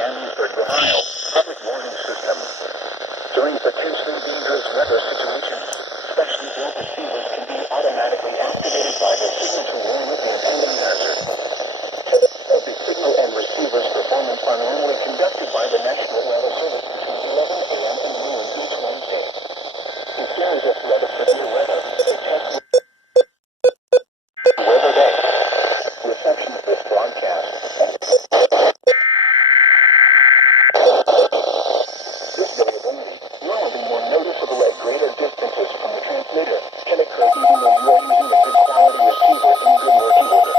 Miamisburg, Ohio, public warning system. During potentially dangerous weather situations, specially built receivers can be automatically activated by the signal to warn of the impending hazard. Of the signal and receiver's performance are normally conducted by the National Weather Service between 11 a.m. and noon each Wednesday. If there is a threat of severe weather, the test will Weather Day. Reception of this broadcast. This variability, normally more noticeable at greater distances from the transmitter, can occur even though you are using a good quality receiver in good working order.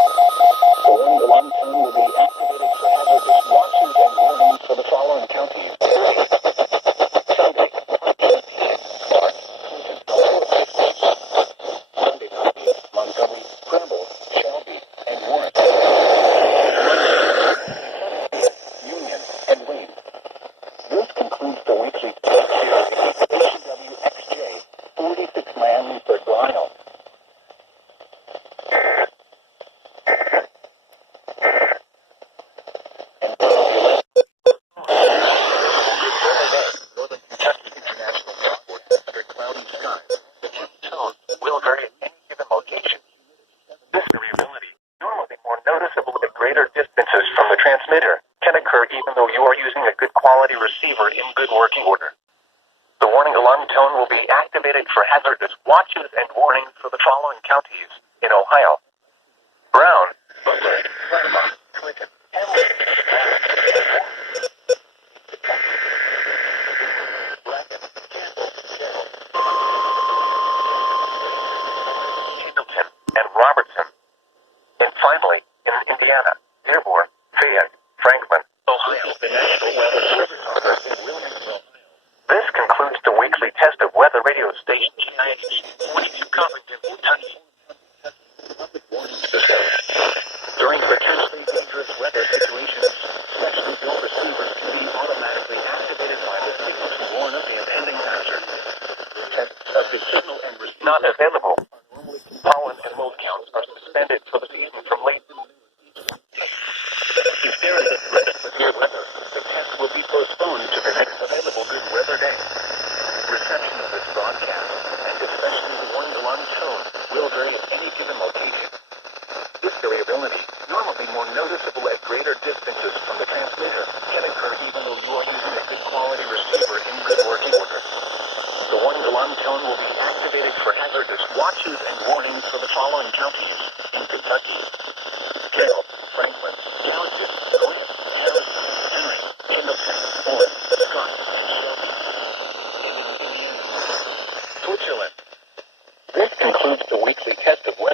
The warning alarm tone will be activated for hazardous watches and warnings for the following counties. Sunday, 5 p.m. Clark, Clinton, Monday, Montgomery, Preble, Shelby, and Warren. Union and Wayne. This concludes the weekly HWXJ 46 Miamisburg, Ohio. And Northern Kentucky International Airport, under cloudy skies. The tone will vary at any given location. This variability, normally more noticeable at greater distances from the transmitter, can occur even though you are using a good quality receiver in good working order. The warning alarm tone will be activated for hazardous watches and warnings for the following counties in Ohio: Brown, Butler, Claremont, Clinton, Hamilton, Bracken, Campbell, General, Hazleton, and Robertson. And finally, in Indiana, Dearborn, Fayette, Franklin, Ohio, the National Weather Service Office in Wilmington, Ohio. This concludes the weekly test of weather radio station KISD 42 Covington, Kentucky. Public warning system. During potentially dangerous weather situations, specially built receivers can be automatically activated by the signal to warn of the impending hazard. Tests of the signal and receiver not available. Pollen and mold counts are suspended for the season from late. If there is a threat of severe weather, the test will be postponed to the next available good weather day. Reception of this broadcast, and especially the warning alarm tone, will vary at any given location. This variability, normally more noticeable at greater distances from the transmitter, can occur even though you are using a good quality receiver in good working order. The warning alarm tone will be activated for hazardous watches and warnings for the following counties in Kentucky: Carroll, Franklin, Gallatin, Gwinnett, Harrison, Henry, Pendleton, Owen, Scott, and Shelby. In Indiana, Switzerland. This concludes the weekly test of weather.